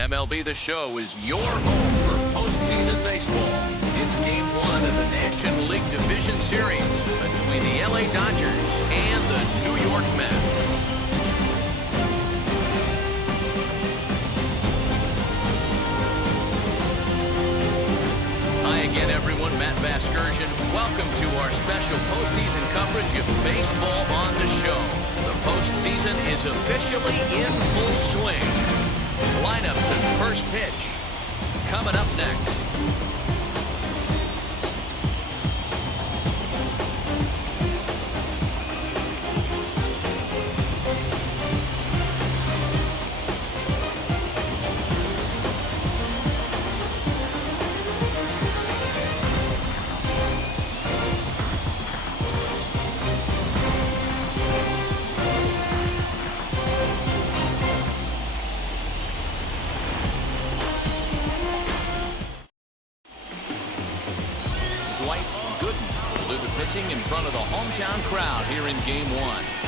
MLB The Show is your home for postseason baseball. It's Game 1 of the National League Division Series between the LA Dodgers and the New York Mets. Hi again, everyone. Matt Vasgersian. Welcome to our special postseason coverage of baseball on the show. The postseason is officially in full swing. Lineups and first pitch coming up next. Gooden will do the pitching in front of the hometown crowd here in Game 1.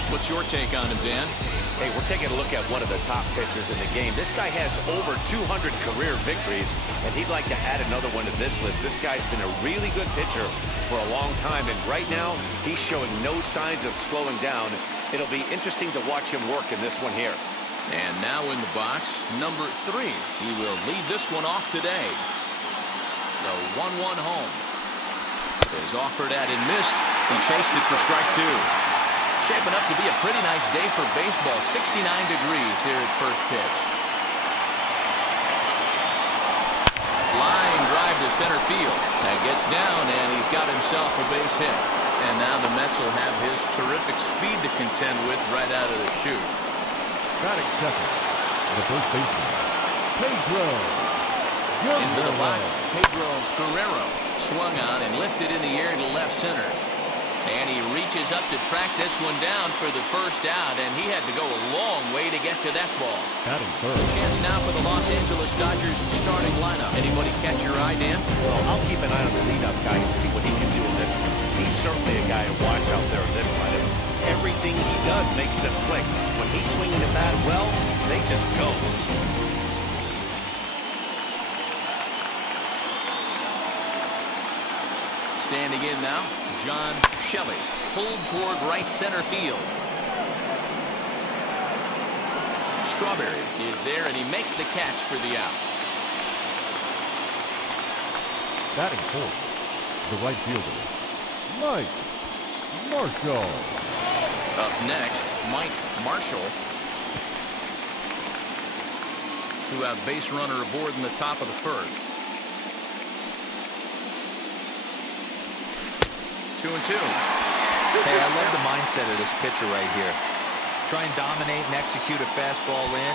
What's your take on him, Dan? Hey, we're taking a look at one of the top pitchers in the game. This guy has over 200 career victories, and he'd like to add another one to this list. This guy's been a really good pitcher for a long time, and right now, he's showing no signs of slowing down. It'll be interesting to watch him work in this one here. And now in the box, number 3. He will lead this one off today. The 1-1 home. Is offered at and missed. He chased it for strike 2. Shaping up to be a pretty nice day for baseball. 69 degrees here at first pitch. Line drive to center field. That gets down, and he's got himself a base hit. And now the Mets will have his terrific speed to contend with right out of the chute. Batting second, the first baseman, Pedro. Into the box, Pedro Guerrero. Swung on and lifted in the air to left center. And he reaches up to track this one down for the first out, and he had to go a long way to get to that ball. A chance now for the Los Angeles Dodgers starting lineup. Anybody catch your eye, Dan? Well, I'll keep an eye on the leadoff guy and see what he can do in this one. He's certainly a guy to watch out there in this lineup. Everything he does makes them click. When he's swinging the bat well, they just go. Standing in now, John Shelley, pulled toward right center field. Strawberry is there, and he makes the catch for the out. Batting fourth, the right fielder, Mike Marshall. Up next, Mike Marshall. 2-out base runner aboard in the top of the first. 2-2. Hey, I love the mindset of this pitcher right here. Try and dominate and execute a fastball in,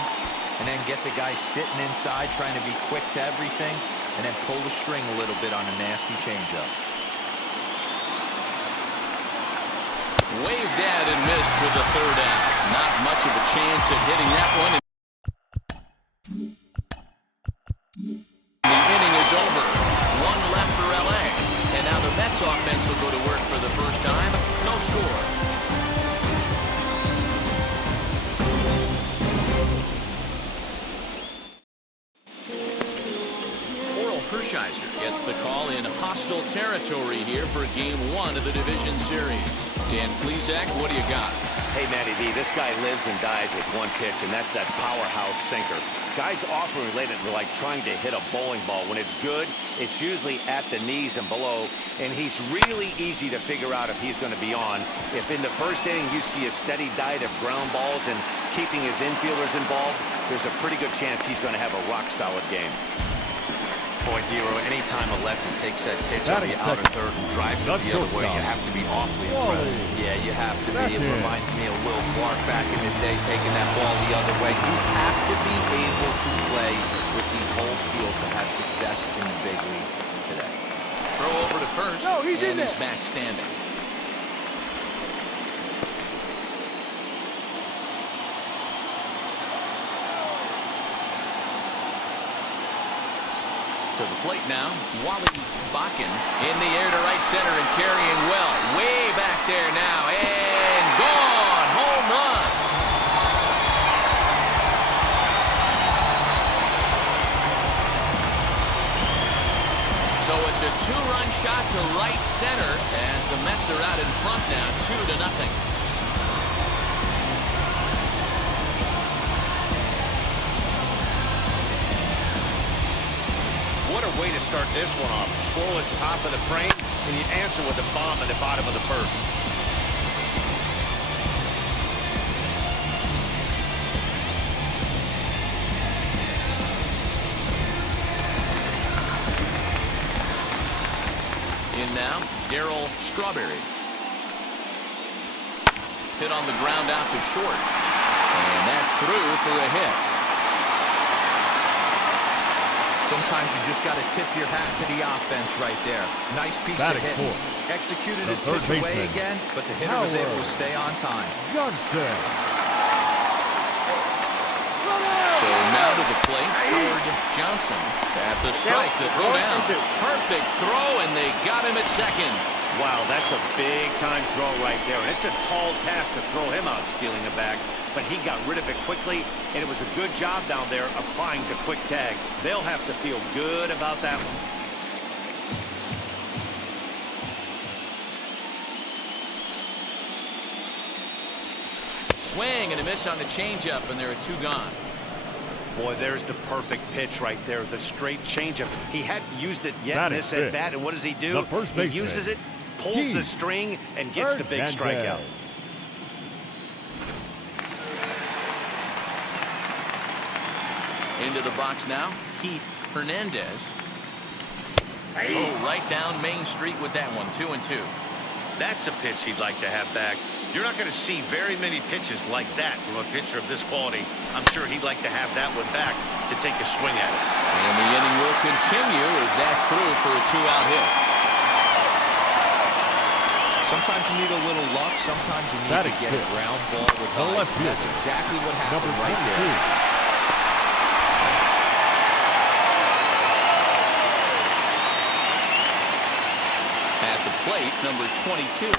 and then get the guy sitting inside trying to be quick to everything, and then pull the string a little bit on a nasty changeup. Waved at and missed for the third out. Not much of a chance at hitting that one. The inning is over. One left for LA. And now the Mets offense will go to work for the first time. No score. Hershiser gets the call in hostile territory here for Game 1 of the Division Series. Dan Plesac, what do you got? Hey, Matty V, this guy lives and dies with one pitch, and that's that powerhouse sinker. Guys often relate it to like trying to hit a bowling ball. When it's good, it's usually at the knees and below, and he's really easy to figure out if he's going to be on. If in the first inning you see a steady diet of ground balls and keeping his infielders involved, there's a pretty good chance he's going to have a rock-solid game. Boy, Dero, anytime a lefty takes that pitch on the outer third and drives it the other way, you have to be awfully impressed. Yeah, you have to be. It reminds me of Will Clark back in the day taking that ball the other way. You have to be able to play with the whole field to have success in the big leagues today. Throw over to first, and he's back standing. To the plate now, Wally Bakken in the air to right center and carrying well. Way back there now, and gone! Home run! It's a two-run shot to right center as the Mets are out in front now, 2-0. What a way to start this one off. Scoreless top of the frame, and you answer with a bomb in the bottom of the first. In now, Darryl Strawberry. Hit on the ground out to short. And that's through for a hit. Sometimes you just got to tip your hat to the offense right there. Nice piece of hit. Executed his pitch away again, but the hitter was able to stay on time. Johnson. So now to the plate, Howard Johnson. That's a strike to throw down. Perfect throw, and they got him at second. Wow, that's a big-time throw right there. And it's a tall task to throw him out stealing a bag, but he got rid of it quickly, and it was a good job down there applying the quick tag. They'll have to feel good about that one. Swing and a miss on the changeup, and there are two gone. Boy, there's the perfect pitch right there, the straight changeup. He hadn't used it yet in this at-bat, and what does he do? He uses it, pulls the string, and gets the big strikeout. Into the box now, Keith Hernandez. Oh, right down Main Street with that one, 2-2. That's a pitch he'd like to have back. You're not going to see very many pitches like that from a pitcher of this quality. I'm sure he'd like to have that one back to take a swing at it. And the inning will continue as that's through for a two-out hit. Sometimes you need a little luck. Sometimes you need to get a ground ball with eyes. That's exactly what happened right there. At the plate, number 22,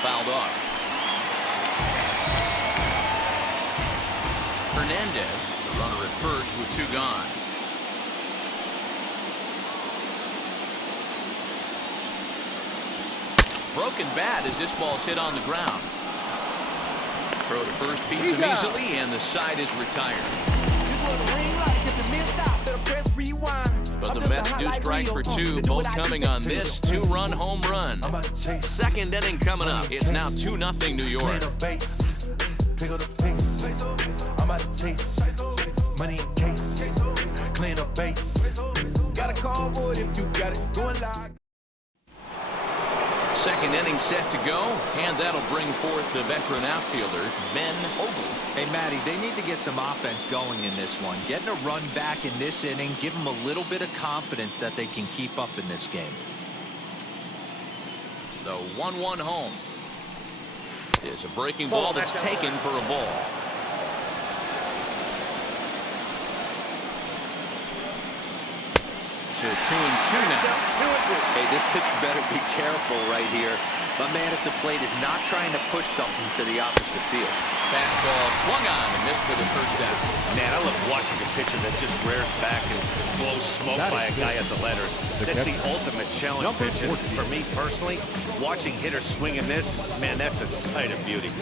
fouled off. Hernandez, the runner at first with two gone. Broken bat as this ball's hit on the ground. Throw to first beats him easily, and the side is retired. But the Mets do strike for two, both coming on this two-run home run. Second inning coming up. It's now 2-0 New York. Second inning set to go, and that'll bring forth the veteran outfielder, Ben Ogle. Hey, Matty, they need to get some offense going in this one. Getting a run back in this inning, give them a little bit of confidence that they can keep up in this game. The 1-1 home. It's a breaking ball that's taken for a ball. To 2-2 now. Hey, this pitcher better be careful right here. My man at the plate is not trying to push something to the opposite field. Fastball swung on and missed for the first out. Man, I love watching a pitcher that just rears back and blows smoke by a guy at the letters. That's the ultimate challenge pitch. And for me personally, watching hitters swing and miss, man, that's a sight of beauty.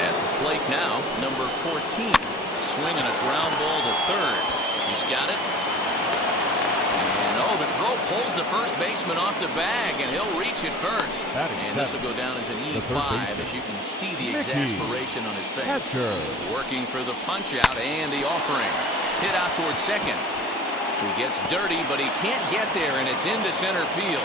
At the plate now, number 14. Swinging a ground ball to third. He's got it. And oh, the throw pulls the first baseman off the bag, and he'll reach it first. And this will go down as an E5 as you can see the exasperation on his face. Working for the punch out and the offering. Hit out towards second. He gets dirty, but he can't get there, and it's into center field.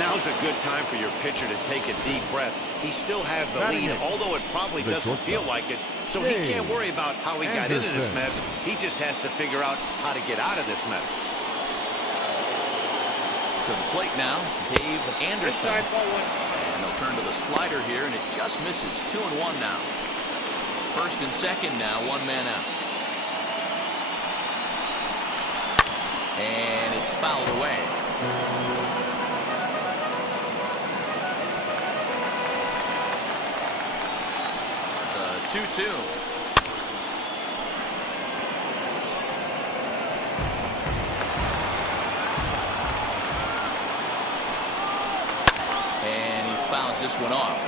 Now's a good time for your pitcher to take a deep breath. He still has the lead, although it probably doesn't feel like it. So he can't worry about how he got into this mess. He just has to figure out how to get out of this mess. To the plate now, Dave Anderson. And they'll turn to the slider here, and it just misses. 2-1 now. First and second now, one man out. And it's fouled away. 2-2. this one off.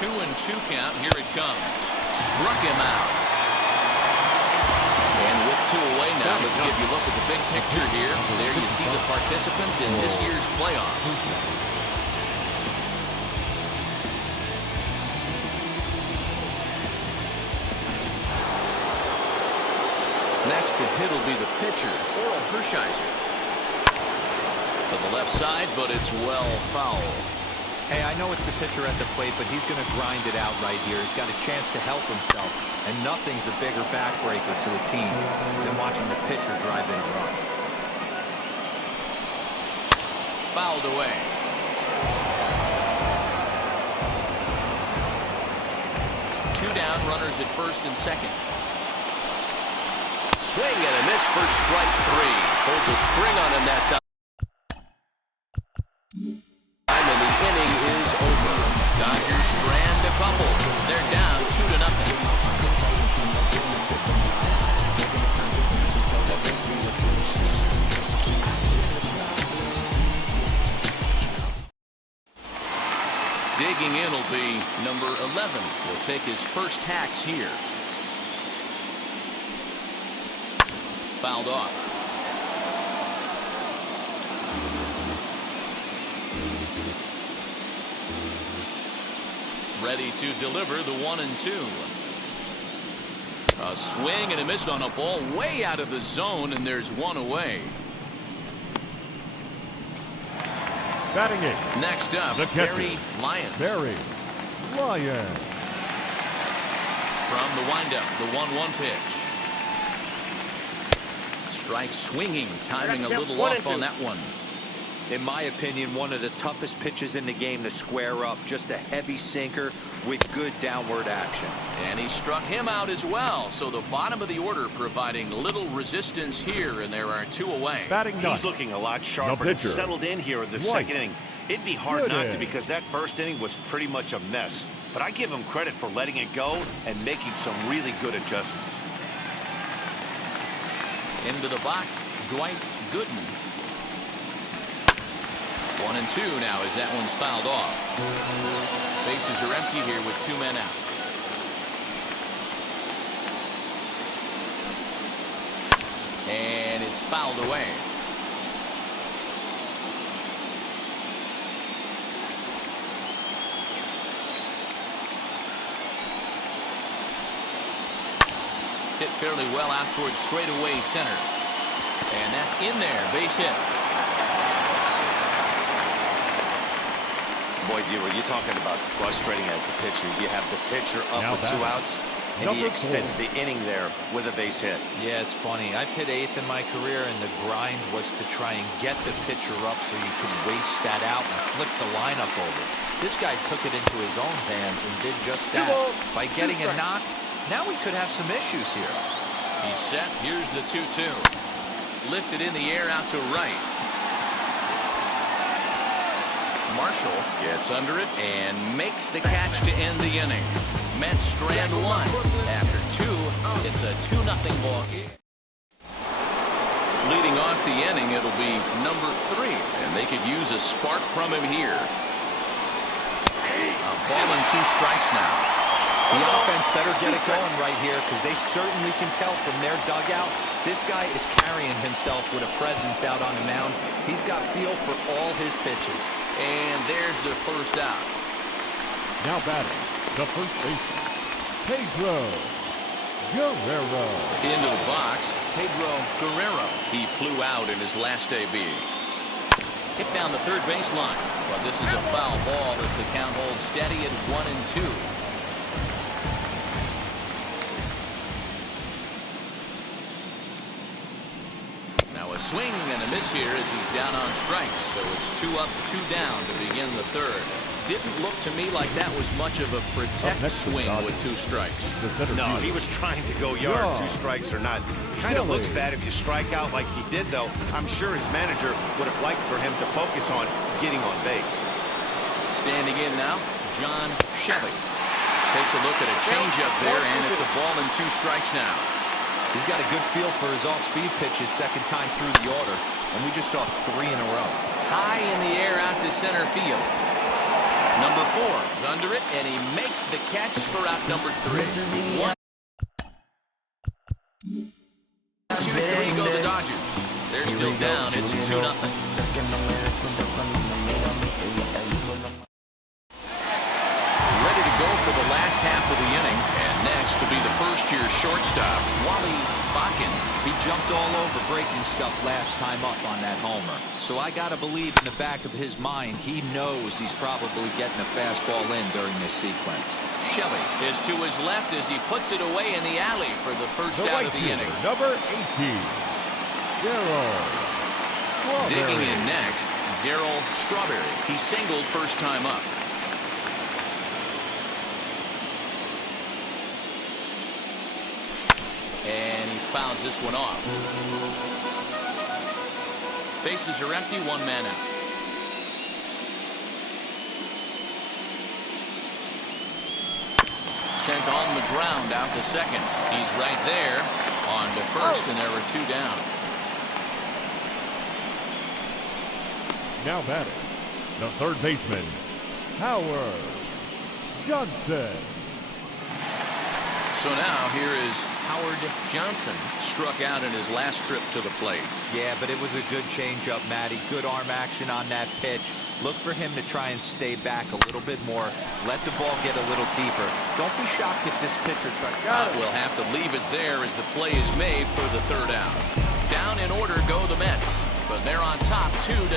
2-2 count. Here it comes. Struck him out. And with 2 away now, let's give you a look at the big picture here. There you see the participants in this year's playoffs. Next to hit will be the pitcher, Hershiser. To the left side, but it's well foul. Hey, I know it's the pitcher at the plate, but he's going to grind it out right here. He's got a chance to help himself, and nothing's a bigger backbreaker to a team than watching the pitcher drive in a run. Fouled away. Two down, runners at first and second. Swing and a miss for strike 3. Hold the string on him that time. And the inning is over. Dodgers strand a couple. They're down 2-0. Digging in will be number 11. Will take his first hacks here. Fouled off. Ready to deliver the 1-2. A swing and a miss on a ball way out of the zone, and there's 1 away. Batting it. Next up, the catcher, Barry Lyons. Barry Lyons. From the windup, the 1-1 pitch. Strike swinging, timing a little off on that one. In my opinion, one of the toughest pitches in the game to square up. Just a heavy sinker with good downward action. And he struck him out as well. So the bottom of the order providing little resistance here, and there are 2 away. Batting He's ninth. looking a lot sharper and settled in here in the second inning. It'd be hard not to, because that first inning was pretty much a mess. But I give him credit for letting it go and making some really good adjustments. Into the box, Gooden. 1-2 now as that one's fouled off. Bases are empty here with 2 men out. And it's fouled away. Hit fairly well out towards straightaway center. And that's in there, base hit. Boy, Dewey, you're talking about frustrating as a pitcher. You have the pitcher up Now with 2 outs, and he extends the inning there with a base hit. Yeah, it's funny. I've hit 8th in my career, and the grind was to try and get the pitcher up so you could waste that out and flip the lineup over. This guy took it into his own hands and did just that. By getting a knock, now we could have some issues here. He's set. Here's the 2-2. Lifted in the air out to right. Marshall gets under it and makes the catch to end the inning. Mets strand 1. After 2, it's a 2-0 ball game. Leading off the inning, it'll be number 3, and they could use a spark from him here. A ball and 2 strikes now. The offense better get it going right here, because they certainly can tell from their dugout this guy is carrying himself with a presence out on the mound. He's got feel for all his pitches. And there's the first out. Now batting, the first baseman, Pedro Guerrero. Into the box, Pedro Guerrero. He flew out in his last AB. Hit down the third baseline. But this is a foul ball as the count holds steady at 1-2. Now a swing and a miss here as he's down on strikes. So it's 2 up, 2 down to begin the third. Didn't look to me like that was much of a protect swing with 2 strikes. No, he was trying to go yard, 2 strikes or not. Kind of looks bad if you strike out like he did, though. I'm sure his manager would have liked for him to focus on getting on base. Standing in now, John Shelley. Takes a look at a changeup there, and it's a ball and 2 strikes now. He's got a good feel for his off-speed pitches second time through the order. and we just saw 3 in a row. High in the air out to center field. Number 4 is under it, and he makes the catch for out number 3. 1, 2, 3 go the Dodgers. They're still down. It's 2-0. Ready to go for the last half of the inning, and next to be the first-year shortstop, Wally Bakken. He jumped all over breaking stuff last time up on that homer. So I got to believe in the back of his mind, he knows he's probably getting a fastball in during this sequence. Shelley is to his left as he puts it away in the alley for the first out of the inning. Number 18, Darryl. Digging in next, Darryl Strawberry. He singled first time up. And he fouls this one off. Bases are empty, 1 man out. Sent on the ground out to second. He's right there on to first, and there were 2 down. Now batting, the third baseman, Howard Johnson. So now here is Howard Johnson, struck out in his last trip to the plate. Yeah, but it was a good changeup, Matty. Good arm action on that pitch. Look for him to try and stay back a little bit more. Let the ball get a little deeper. Don't be shocked if this pitcher tries. We'll have to leave it there as the play is made for the third out. Down in order go the Mets, but they're on top 2-0.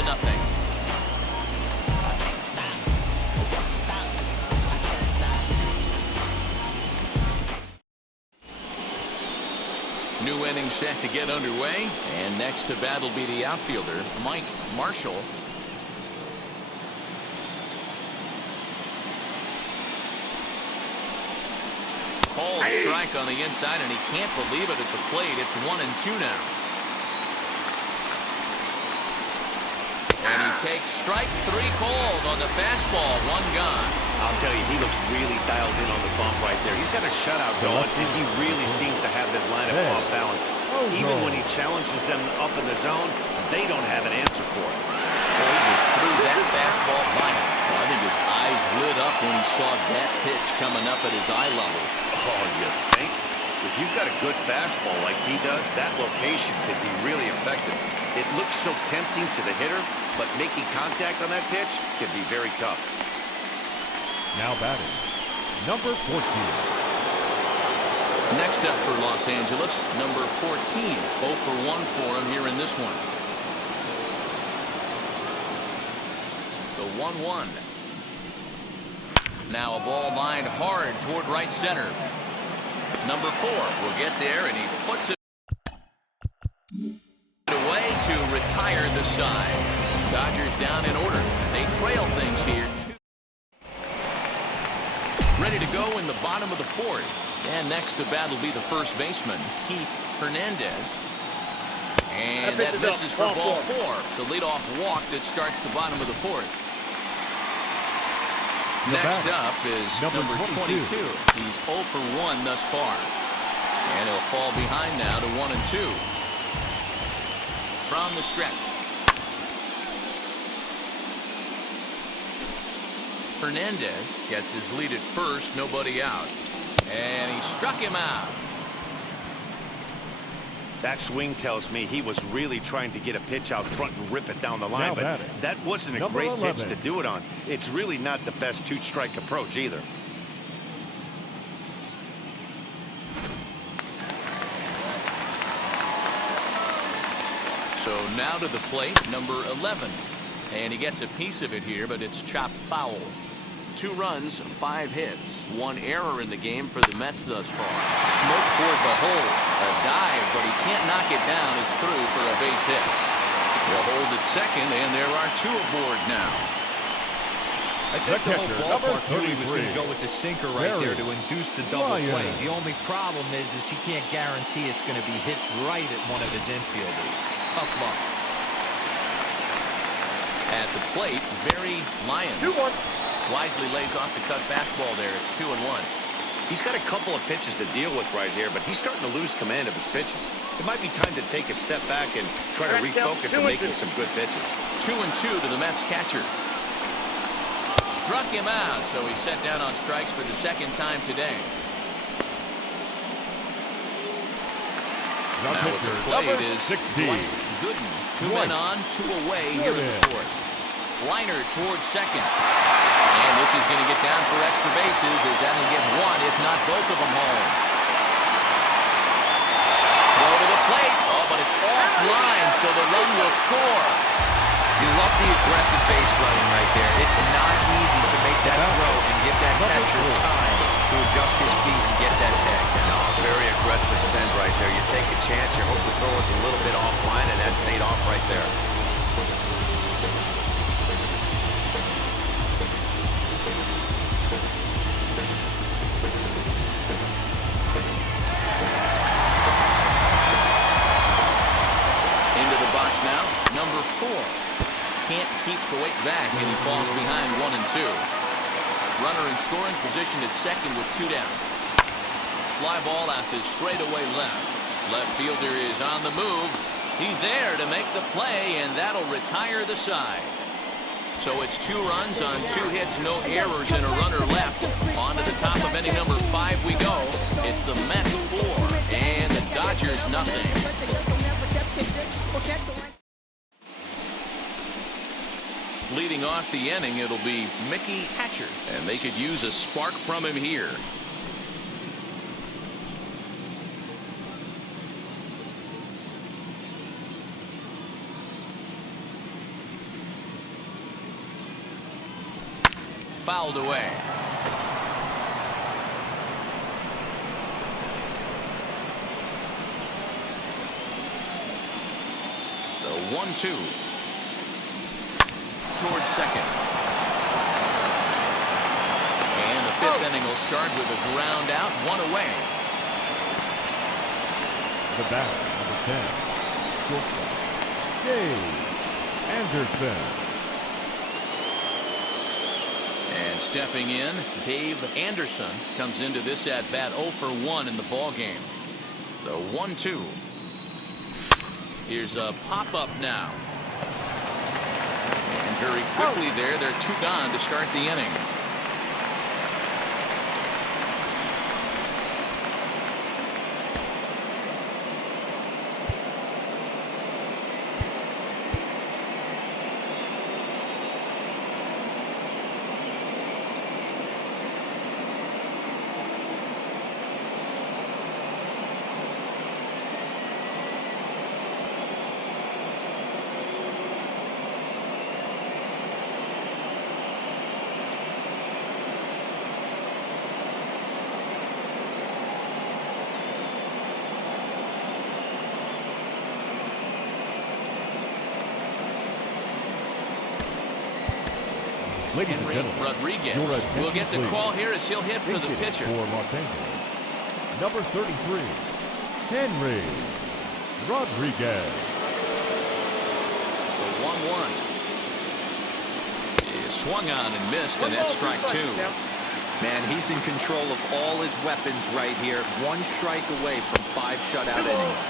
New inning set to get underway, and next to bat will be the outfielder, Mike Marshall. Called strike on the inside, and he can't believe it at the plate. It's 1-2 now. And he takes strike 3 called on the fastball, 1 gone. I'll tell you, he looks really dialed in on the bump right there. He's got a shutout going, and he really seems to have this lineup off balance. Even when he challenges them up in the zone, they don't have an answer for it. Well, he just threw that fastball by him. I think his eyes lit up when he saw that pitch coming up at his eye level. Oh, you think? If you've got a good fastball like he does, that location could be really effective. It looks so tempting to the hitter, but making contact on that pitch can be very tough. Now batting, number 14. Next up for Los Angeles, number 14. 0 for 1 for him here in this one. The 1-1. Now a ball lined hard toward right center. Number 4 will get there, and he puts it away to retire the side. Dodgers down in order. They trail things here. Ready to go in the bottom of the 4th. And next to bat will be the first baseman, Keith Hernandez. And that misses for ball 4. It's a leadoff walk that starts the bottom of the 4th. Next up is number 22. He's 0 for 1 thus far. And he'll fall behind now to 1-2. From the stretch. Hernandez gets his lead at first, nobody out. And he struck him out. That swing tells me he was really trying to get a pitch out front and rip it down the line, but that wasn't a great pitch to do it on. It's really not the best 2-strike approach either. So now to the plate, number 11. And he gets a piece of it here, but it's chopped foul. 2 runs, 5 hits. 1 error in the game for the Mets thus far. Smoke toward the hole. A dive, but he can't knock it down. It's through for a base hit. They'll hold at second, and there are 2 aboard now. I think the whole ballpark knew he was going to go with the sinker right there to induce the double play. The only problem is he can't guarantee it's going to be hit right at one of his infielders. Tough luck. At the plate, Barry Lyons. 2-1. Wisely lays off the cut fastball there. It's 2-1. He's got a couple of pitches to deal with right here, but he's starting to lose command of his pitches. It might be time to take a step back and try to refocus on making some good pitches. 2-2 to the Mets catcher. Struck him out, so he's set down on strikes for the second time today. Now with the plate is 60. Gooden. 2 men on, 2 away here in the fourth. Liner towards second. And this is going to get down for extra bases as that'll get one, if not both of them home. Throw to the plate. Oh, but it's offline, so the run will score. You love the aggressive base running right there. It's not easy to make that throw and give that catcher time to adjust his feet and get that tag. No, very aggressive send right there. You take a chance, you hope the throw is a little bit offline, and that paid off right there. Into the box now, number 4. Can't keep the weight back, and he falls behind 1-2. Runner in scoring position at second with 2 down. Fly ball out to straightaway left. Left fielder is on the move. He's there to make the play, and that'll retire the side. So it's 2 runs on 2 hits, no errors, and a runner left. On to the top of inning number 5 we go. It's the Mets 4 and the Dodgers nothing. Leading off the inning, it'll be Mickey Hatcher, and they could use a spark from him here. Fouled away. The 1-2. Towards second. And the 5th inning will start with a ground out, 1 away. The batter, number 10, shortstop, Dave Anderson. And stepping in, Dave Anderson comes into this at bat 0 for 1 in the ball game. The 1-2. Here's a pop-up now. Very quickly there, they're 2 gone to start the inning. Ladies and Henry gentlemen, Rodriguez your attention, will get the please. call here as he'll hit for the Pitching pitcher. for Los Angeles, number 33, Henry Rodriguez. The 1-1 is swung on and missed, and that's strike 2. Man, he's in control of all his weapons right here. 1 strike away from 5 shutout innings.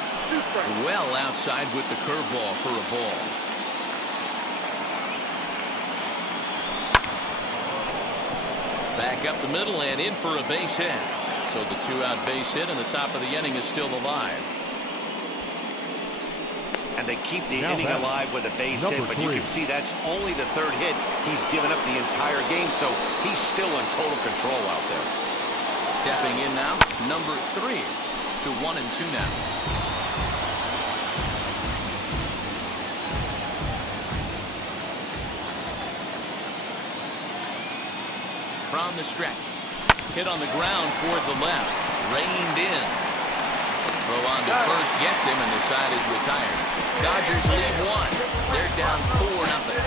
Well outside with the curveball for a ball. Back up the middle and in for a base hit. So the 2-out base hit, and the top of the inning is still alive. And they keep the Now inning back, alive with a base hit, but you 3. can see that's only the 3rd hit he's given up the entire game, so he's still in total control out there. Stepping in now, number 3 to 1-2 now. From the stretch. Hit on the ground toward the left. Reined in. Throw on to first gets him, and the side is retired. Dodgers lead 1. They're down 4-0.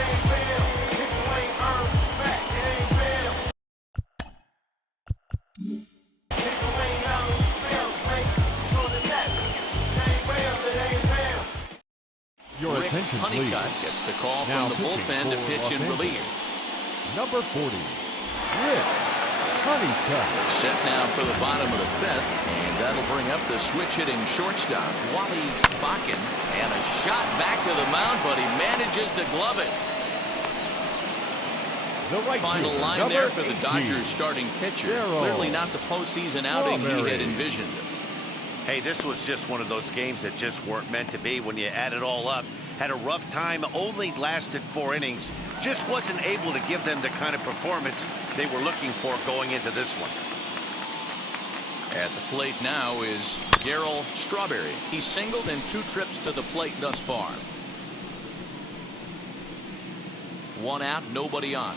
Your attention, please. Honeycutt gets the call Now from the pitching bullpen to for pitch Los in Angeles, relief. number 40, Rick Honey's cut. Set now for the bottom of the fifth, and that'll bring up the switch-hitting shortstop, Wally Bakken. And a shot back to the mound, but he manages to glove it. The right Final fielder, line number there for the 18. Dodgers starting pitcher. Darryl Clearly not the postseason outing he had envisioned. Hey, this was just one of those games that just weren't meant to be when you add it all up. Had a rough time, only lasted 4 innings. Just wasn't able to give them the kind of performance they were looking for going into this one. At the plate now is Darryl Strawberry. He's singled in 2 trips to the plate thus far. 1 out, nobody on.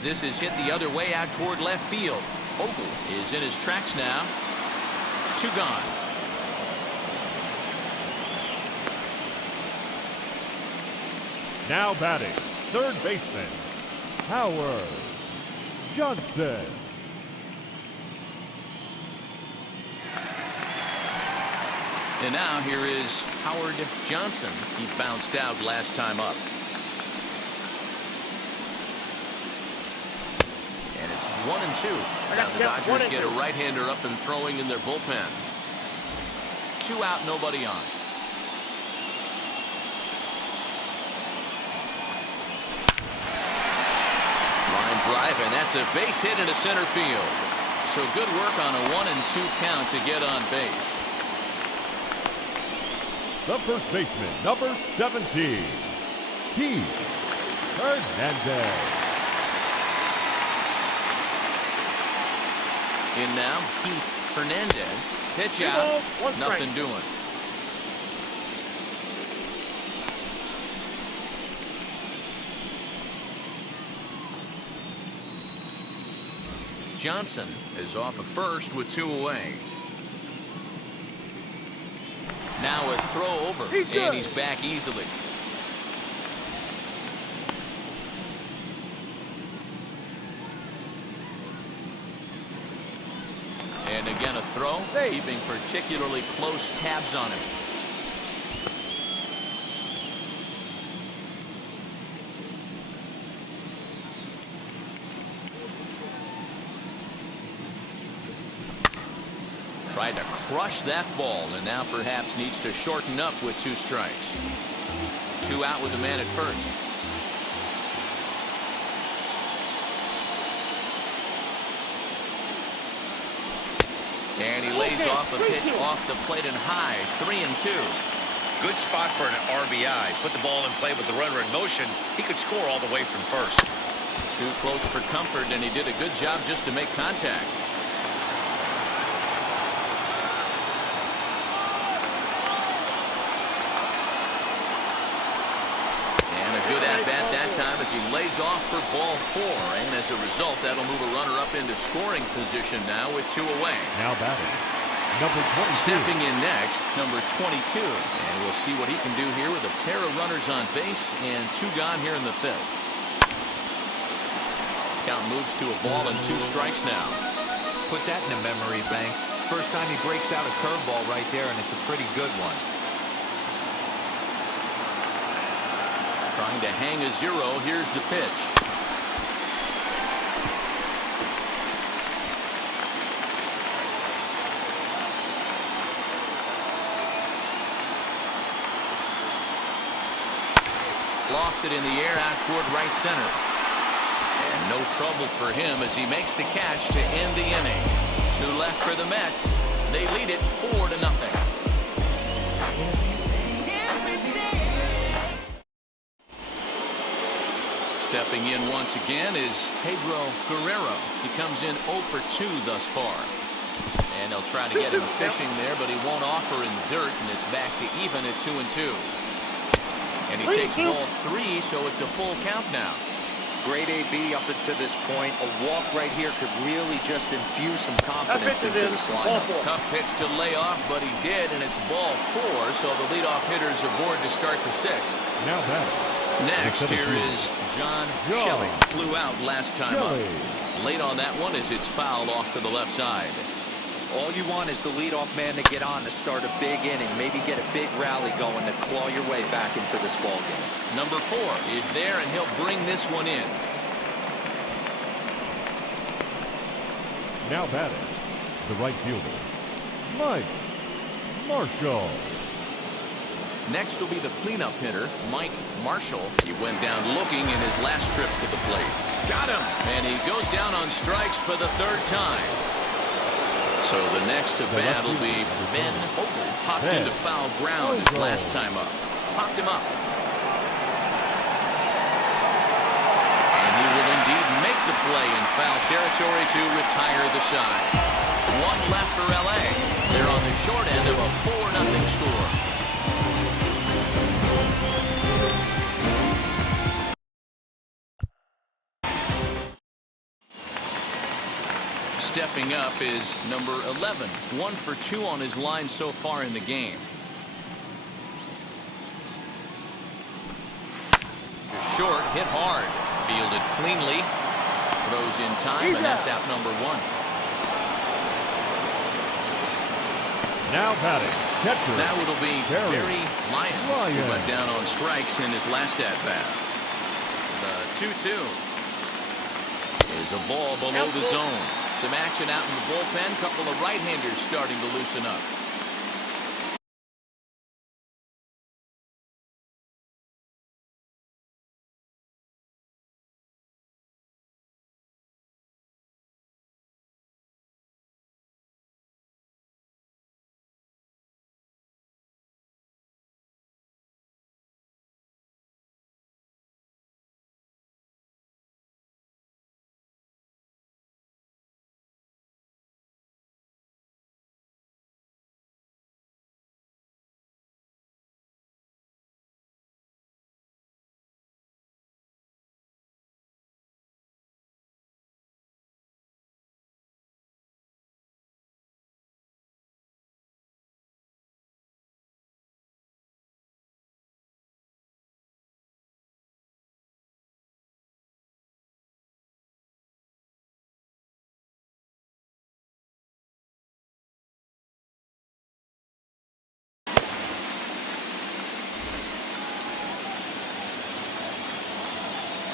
This is hit the other way out toward left field. Ogle is in his tracks now. 2 gone. Now batting, third baseman, Howard Johnson. And now here is Howard Johnson. He bounced out last time up. And it's 1-2. Now the Dodgers get a right-hander up and throwing in their bullpen. 2 out, nobody on. Line drive, and that's a base hit into center field. So good work on a 1-2 count to get on base. The first baseman, number 17, Keith Hernandez. In now, Keith Hernandez. Pitch out. Nothing doing. Johnson is off of first with 2 away. Now a throw over, and he's back easily. And again a throw, keeping particularly close tabs on him. Tried to crush that ball, and now perhaps needs to shorten up with 2 strikes. 2 out with the man at first. And he lays off a pitch off the plate and high. 3-2. Good spot for an RBI. Put the ball in play with the runner in motion. He could score all the way from first. Too close for comfort, and he did a good job just to make contact. Good at-bat that time as he lays off for ball 4, and as a result that'll move a runner up into scoring position now with 2 away. Now batting, number 22. Stepping in next, number 22, and we'll see what he can do here with a pair of runners on base and 2 gone here in the 5th. Count moves to a ball and 2 strikes now. Put that in a memory bank. First time he breaks out a curveball right there, and it's a pretty good one. Trying to hang a 0. Here's the pitch. Lofted in the air out toward right center. And no trouble for him as he makes the catch to end the inning. 2 left for the Mets. They lead it 4-0. Stepping in once again is Pedro Guerrero. He comes in 0 for 2 thus far. And they'll try to get him fishing there, but he won't offer in the dirt, and it's back to even at 2-2. And he takes ball 3, so it's a full count now. Great AB up until this point. A walk right here could really just infuse some confidence into this lineup. Tough pitch to lay off, but he did, and it's ball 4, so the leadoff hitter's aboard to start the 6th. Now batting. Next, here is John Shelley. Flew out last time up. Late on that one as it's fouled off to the left side. All you want is the leadoff man to get on to start a big inning, maybe get a big rally going to claw your way back into this ball game. Number 4 is there, and he'll bring this one in. Now batting, the right fielder, Mike Marshall. Next will be the cleanup hitter, Mike Marshall. He went down looking in his last trip to the plate. Got him! And he goes down on strikes for the 3rd time. So the next to bat will be Ben Ogle. Popped into foul ground his last time up. Popped him up. And he will indeed make the play in foul territory to retire the side. 1 left for L.A. They're on the short end of a 4-0 score. Stepping up is number 11. 1 for 2 on his line so far in the game. To short, hit hard. Fielded cleanly. Throws in time, and that's out number 1. Now batting, catcher. Now it'll be Barry Lyons, who went down on strikes in his last at-bat. The 2-2 is a ball below the zone. Some action out in the bullpen. Couple of right-handers starting to loosen up.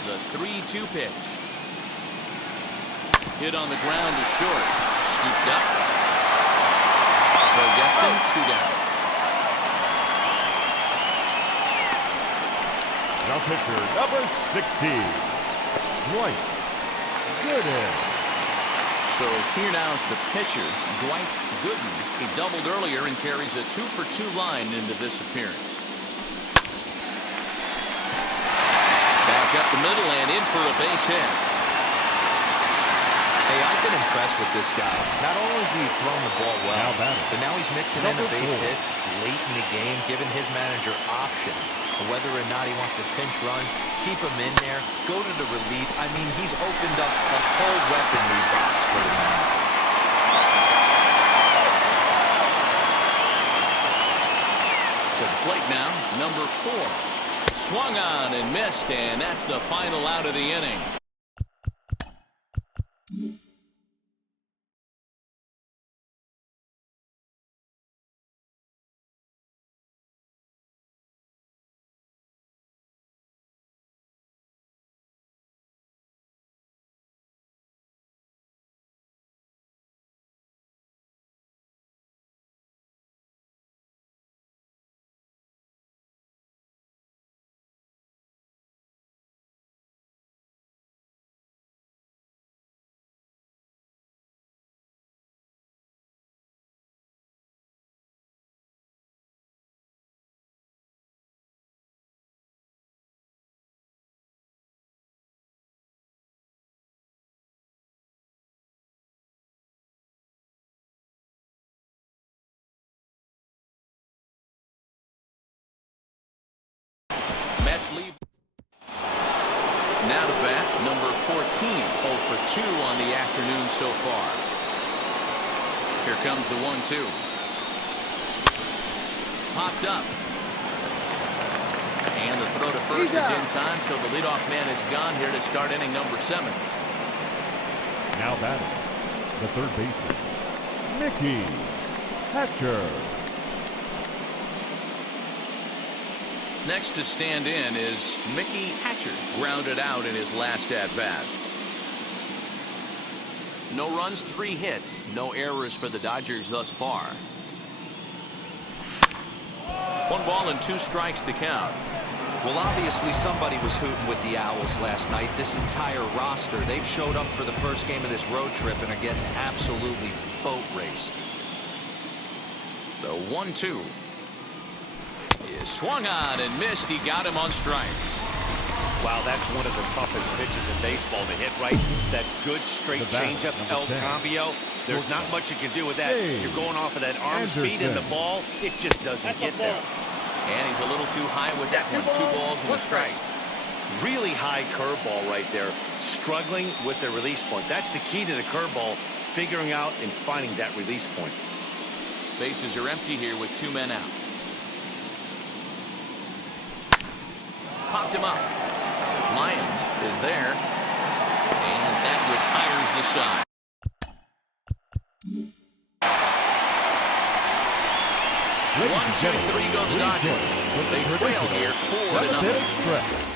The 3-2 pitch. Hit on the ground to short. Scooped up. Throw gets him. 2 down. Now pitcher number 16, Dwight Gooden. So here now's the pitcher, Dwight Gooden. He doubled earlier and carries a 2-for-2 line into this appearance. Up the middle and in for a base hit. Hey, I've been impressed with this guy. Not only has he thrown the ball well, but now he's mixing in a base hit late in the game, giving his manager options. Whether or not he wants to pinch run, keep him in there, go to the relief. I mean, he's opened up a whole weaponry box for the manager. To the plate now, number 4. Swung on and missed, and that's the final out of the inning. Mets lead. Now to bat, number 14, 0 for 2 on the afternoon so far. Here comes the 1-2. Popped up. And the throw to first is in time, so the leadoff man is gone here to start inning number 7. Now batting, the third baseman, Mickey Hatcher. Next to stand in is Mickey Hatcher, grounded out in his last at-bat. No runs, 3 hits, no errors for the Dodgers thus far. 1 ball and 2 strikes to count. Well, obviously somebody was hooting with the Owls last night. This entire roster, they've showed up for the first game of this road trip and are getting absolutely boat raced. The 1-2 is swung on and missed. He got him on strikes. Wow, that's one of the toughest pitches in baseball to hit right. That good straight changeup, El Cambio. There's not much you can do with that. You're going off of that arm speed and the ball. It just doesn't get there. And he's a little too high with that one. 2 balls and a strike. Really high curveball right there. Struggling with the release point. That's the key to the curveball, figuring out and finding that release point. Bases are empty here with 2 men out. Popped him up. Lyons is there. And that retires the shot. One, two, three go the Dodgers. They trail here 4-0.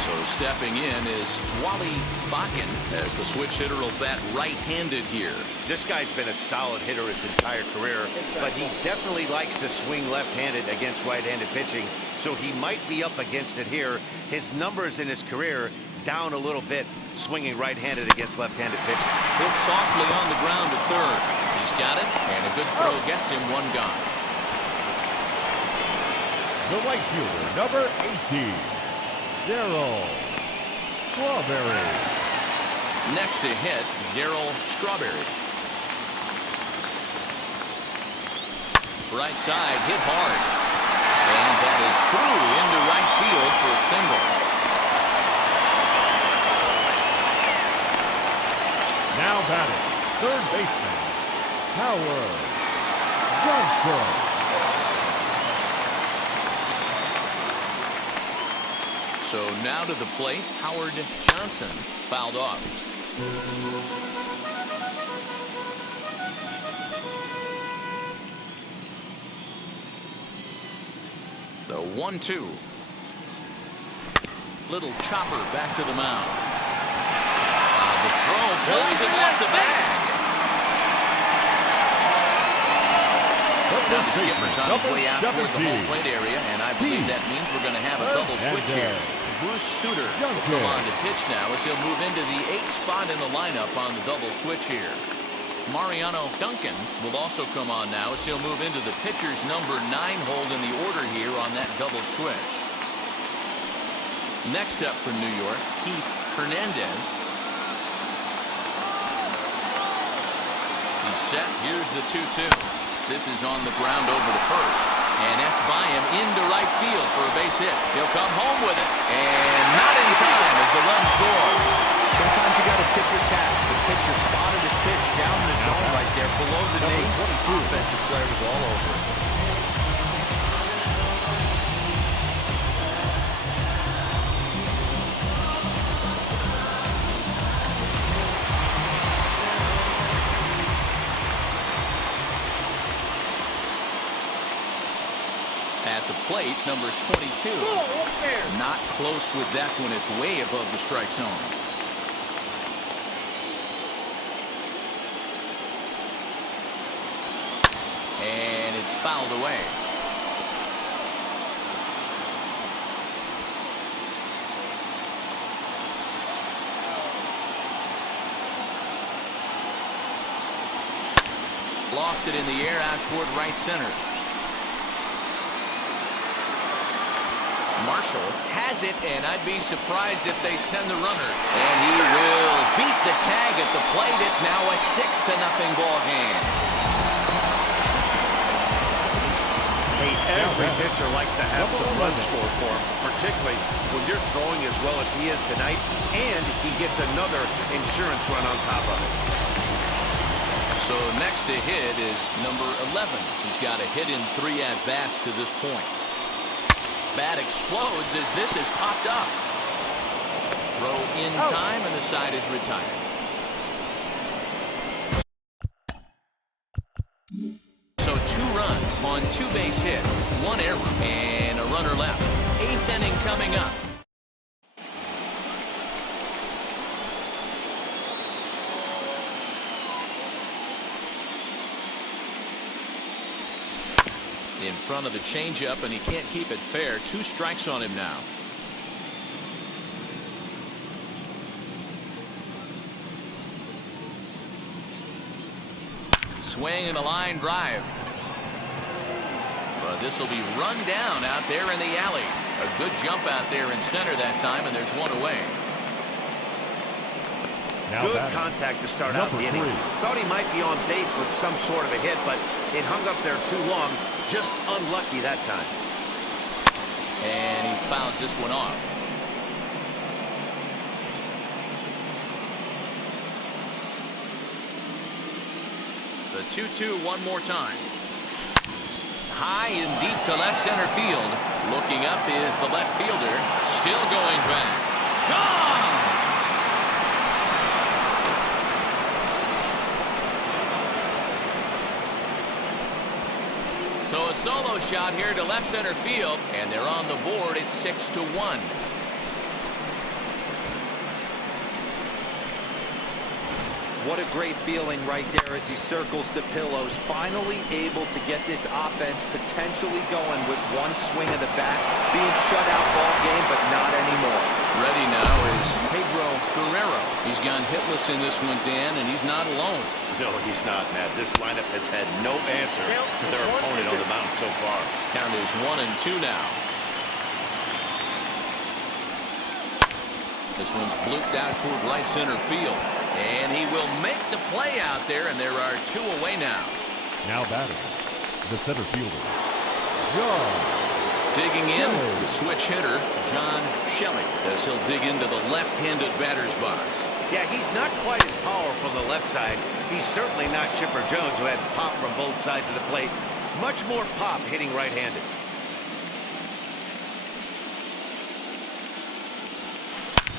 So stepping in is Wally Bakken as the switch hitter will bat right-handed here. This guy's been a solid hitter his entire career, but he definitely likes to swing left-handed against right-handed pitching, so he might be up against it here. His numbers in his career down a little bit, swinging right-handed against left-handed pitching. Hit softly on the ground to third. He's got it, and a good throw gets him 1 gone. The right fielder, number 18, Darryl Strawberry. Next to hit, Darryl Strawberry. Right side, hit hard. And that is through into right field for a single. Now batting, third baseman, Howard Johnson. So now to the plate, Howard Johnson fouled off. The 1-2. Little chopper back to the mound. The throw pulls him off the bag. Now the skipper's on his way out toward the home plate area, and I believe that means we're going to have a double switch here. Bruce Sutter will come on to pitch now as he'll move into the 8th spot in the lineup on the double switch here. Mariano Duncan will also come on now as he'll move into the pitcher's number 9 hold in the order here on that double switch. Next up for New York, Keith Hernandez. He's set. Here's the 2-2. This is on the ground over to first. And that's by him into right field for a base hit. He'll come home with it. And not in time as the run scores. Sometimes you got to tip your cap. The pitcher spotted his pitch down in the zone right there below the knee. Offensive player was all over it. At the plate, number 22. Not close with that one. It's way above the strike zone. And it's fouled away. Lofted in the air out toward right center. Marshall has it, and I'd be surprised if they send the runner. And he will beat the tag at the plate. It's now a 6-0 ball game. Hey, every pitcher likes to have some runs scored for him, particularly when you're throwing as well as he is tonight, and he gets another insurance run on top of it. So next to hit is number 11. He's got a hit in 3 at-bats to this point. Bat explodes as this is popped up. Throw in time, and the side is retired. on 2 base hits, 1 error, and a runner left. 8th inning coming up. In front of the changeup, and he can't keep it fair. 2 strikes on him now. Swing and a line drive. But this will be run down out there in the alley. A good jump out there in center that time, and there's 1 away. Now good batting. contact to start out the inning. Thought he might be on base with some sort of a hit, but it hung up there too long. Just unlucky that time. And he fouls this one off. The 2-2 one more time. High and deep to left center field. Looking up is the left fielder. Still going back. Gone! So a solo shot here to left center field, and they're on the board. It's 6-1. What a great feeling right there as he circles the pillows. Finally able to get this offense potentially going with 1 swing of the bat. Being shut out all game, but not anymore. Ready now is Pedro Guerrero. He's gone hitless in this one, Dan, and he's not alone. No, he's not, Matt. This lineup has had no answer to their opponent on the mound so far. Count is 1-2 now. This one's blooped out toward right center field. And he will make the play out there, and there are 2 away now. Now batting, the center fielder, John. Digging in, the switch hitter, John Shelley, as he'll dig into the left-handed batter's box. Yeah, he's not quite as powerful on the left side. He's certainly not Chipper Jones, who had pop from both sides of the plate. Much more pop hitting right-handed.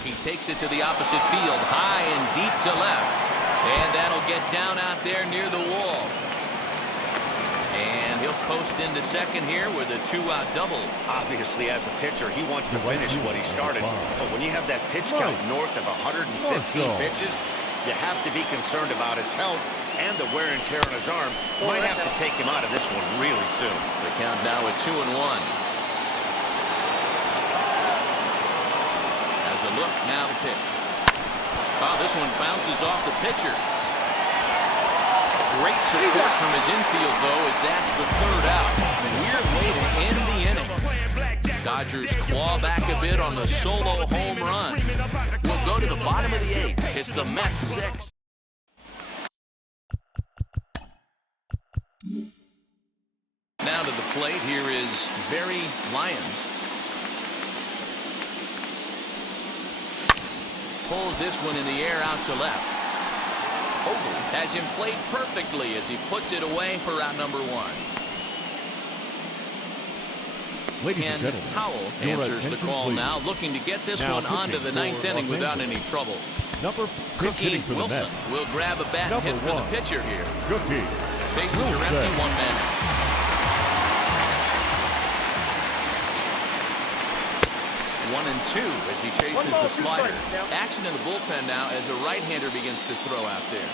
He takes it to the opposite field, high and deep to left. And that'll get down out there near the wall. And he'll coast into second here with a 2-out double. Obviously, as a pitcher, he wants to finish what he started. But when you have that pitch count north of 115 pitches, you have to be concerned about his health and the wear and tear on his arm. Might have to take him out of this one really soon. The count now at 2-1. A look now to pitch. Oh, this one bounces off the pitcher. Great support from his infield, though, as that's the 3rd out. Weird way to end the inning. Dodgers claw back a bit on the solo home run. We'll go to the bottom of the 8th. It's the Mets 6. Now to the plate, here is Barry Lyons. Pulls this one in the air out to left. Ogle has him played perfectly as he puts it away for out number 1. Ladies Ken and gentlemen, Howell your answers the attention, call please. now, looking to get this Now one onto the pitching 9th for inning Los without Angeles. any trouble. Number Cookie hitting for the Wilson Mets. will grab a bat and Number hit for the 1. pitcher here. Cookie Bases are empty, Wilson. 1 man out. One and 2 as he chases the slider. Action in the bullpen now as a right-hander begins to throw out there.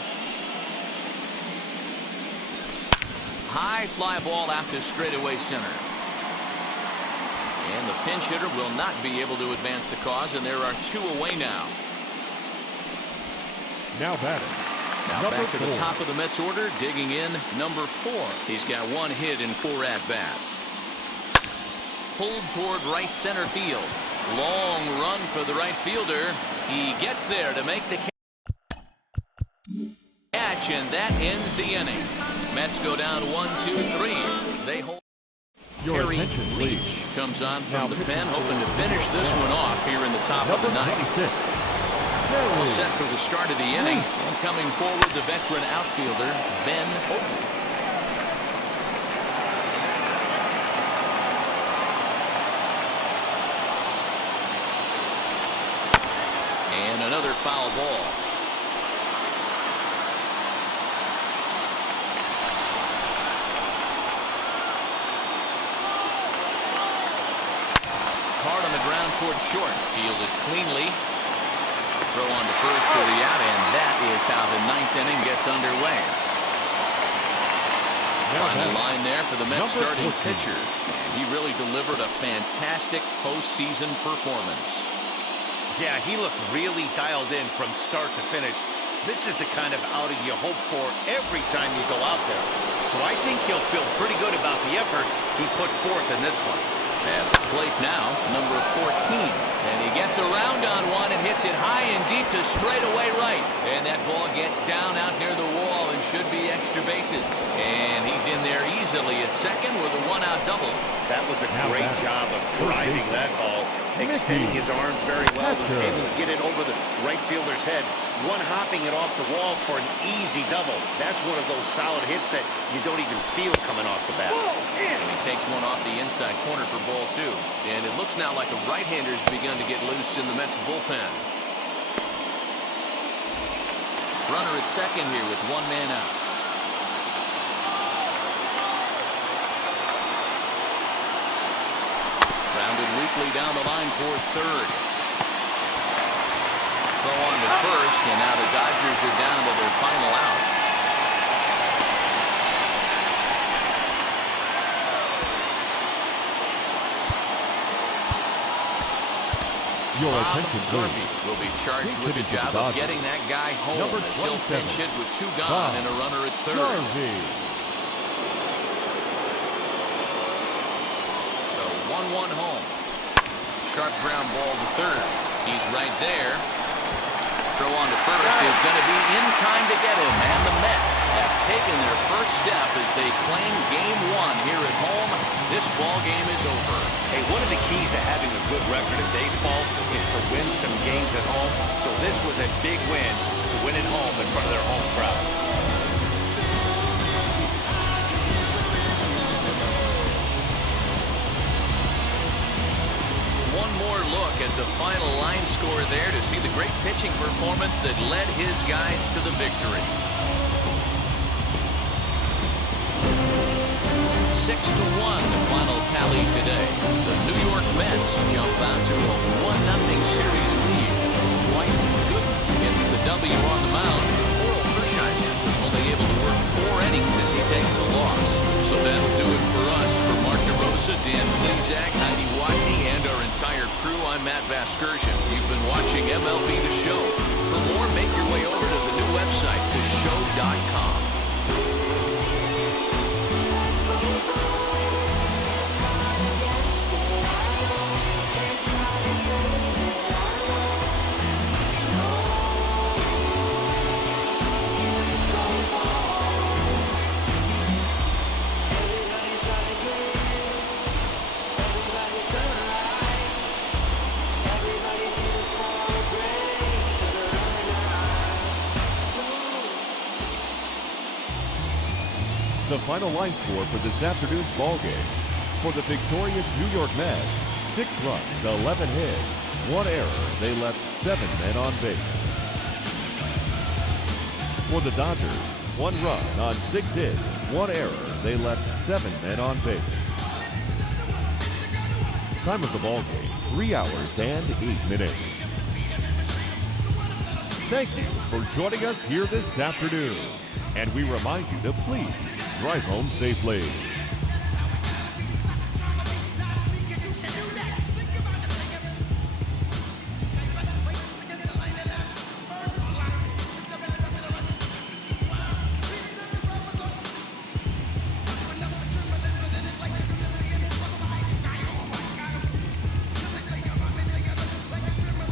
High fly ball out to straightaway center. And the pinch hitter will not be able to advance the cause, and there are 2 away now. Now batting, Now number back to the 4. top of the Mets order, digging in number 4. He's got 1 hit in 4 at-bats. Pulled toward right center field. Long run for the right fielder. He gets there to make the catch, and that ends the inning. Mets go down 1-2-3. They hold. Your Terry attention, please. Leach comes on Now from the pitching pen, for hoping to the finish this one off here in the top of Number the 9th. 26. All set for the start of the inning. And coming forward, the veteran outfielder, Ben Ogle. And another foul ball. ground towards short. Fielded cleanly. Throw on to first for the out, and that is how the ninth inning gets underway. Final line there for the Mets starting pitcher. And he really delivered a fantastic postseason performance. Yeah, he looked really dialed in from start to finish. This is the kind of outing you hope for every time you go out there. So I think he'll feel pretty good about the effort he put forth in this one. At the plate now, number 14. And he gets around on one and hits it high and deep to straightaway right. And that ball gets down out near the wall and should be extra bases. And he's in there easily at second with a one-out double. That was a great job of driving that ball, extending his arms very well, was able to get it over the right fielder's head, one-hopping it off the wall for an easy double. That's one of those solid hits that you don't even feel coming off the bat. And he takes one off the inside corner for ball two. And it looks now like a right-hander's begun to get loose in the Mets bullpen. Runner at second here with one man out. Grounded weakly down the line toward third. Throw on to first, and now the Dodgers are down to their final out. Your attention, Garvey will be charged with the job of getting that guy home as he'll pinch hit with two gone and a runner at third. The 1-1 home. Sharp ground ball to third. He's right there. Throw on to first is going to be in time to get him, and the Mets have taken their first step as they claim game one here at home. This ball game is over. Hey, one of the keys to having a good record in baseball is to win some games at home. So this was a big win to win at home in front of their home crowd. One more look at the final line score there to see the great pitching performance that led his guys to the victory. 6-1 the final tally today. The New York Mets jump out to a 1-0 series lead. White Gooden gets the W on the mound. Hershiser was only able to work 4 innings as he takes the loss. So that'll do it for us. For Mark DeRosa, Dan Plezak, Heidi Watney, and our entire crew, I'm Matt Vasgersian. You've been watching MLB The Show. For more, make your way over to the new website, TheShow87.com. The final line score for this afternoon's ball game. For the victorious New York Mets, 6 runs, 11 hits, 1 error. They left 7 men on base. For the Dodgers, 1 run on 6 hits, 1 error. They left 7 men on base. Time of the ball game, 3 hours and 8 minutes. Thank you for joining us here this afternoon. And we remind you to please drive home safely.